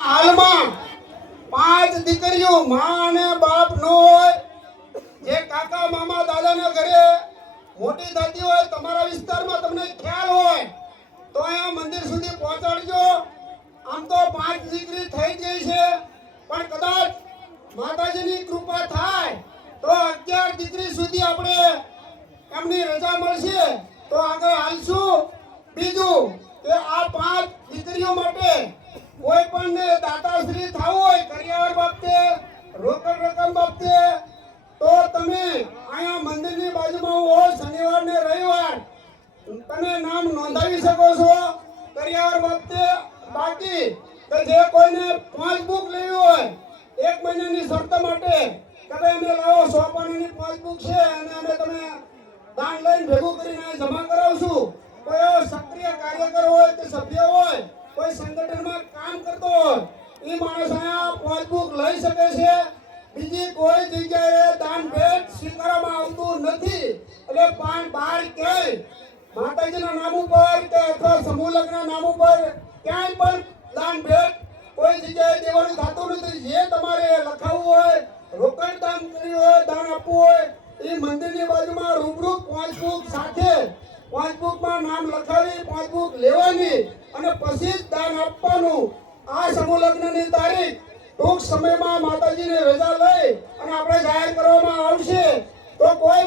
હાલમાં 5 દીકરીઓ માં અને બાપ નો હોય, જે કાકા મામા દાદાના ઘરે મોટી થતી હોય, તમારા વિસ્તારમાં તમને ખ્યાલ હોય તો અહીંયા મંદિર સુધી પહોંચાડજો. આમ તો 5 દીકરી થઈ ગઈ છે, પણ કદાચ માતાજીની કૃપા થાય તો 11 દીકરી સુધી આપણે એમની રજા મળશે તો આગળ હાલશું. બીજું કે આ 5 દીકરીઓ માટે કોઈ પણ દાતાશ્રી થવું હોય કરિયાવર બાબતે, રોકડ રકમ બાબતે, તો તમે અહીંયા મંદિરની બાજુમાં હોય શનિવાર ને રવિવાર તમે નામ નોંધાવી શકો છો કરિયાવર બાબતે. બાકી કે જે કોઈને 5 બુક લેવી હોય 1 મહિનાની શરત માટે કે ભાઈ અમે લાવો 100 પાનાની 5 બુક છે અને અમે તમે દાન લઈને ભેગું કરીને જમા કરાવશું. કોઈ સક્રિય કાર્યકર હોય કે સભ્ય હોય, કોઈ સંગઠનમાં કામ કરતો હોય, એ માણસ અહીંયા 5 બુક લઈ શકે છે. બીજી કોઈ જગ્યાએ દાન ભેટ સ્વીકારવામાં આવતું નથી. એટલે 12 ક્યાંય માતાજીના નામ ઉપર કે અથવા સમૂહ લગ્નના નામ ઉપર ક્યાંય પણ દાન ભેટ કોઈ જગ્યાએ દેવાનું થતું નથી. જે તમારે લખાવવું હોય, રોકડ દાન કર્યું હોય, દાન આપવું હોય, એ મંદિરની બાજુમાં રૂબરૂ 5 બુક સાથે 5 બુકમાં નામ લખાવી 5 બુક લેવાની અને પછી જ દાન આપવાનું. આ સમૂહ લગ્નની તારીખ ટૂંક સમયમાં માતાજીની રજા લઈ અને આપણે જાહેર કરવામાં આવશે. તો કોઈ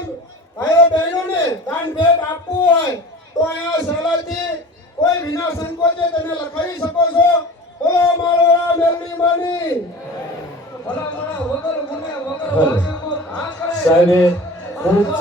ભાઈઓ બહેનોને દાન ભેટ આપવું હોય તો અહીંયા સહેલાઈથી કોઈ વિના સંકોચે તમે લખાવી શકો છો. બોલો માળોરા મેલડી માની. સાહેબે ખૂબ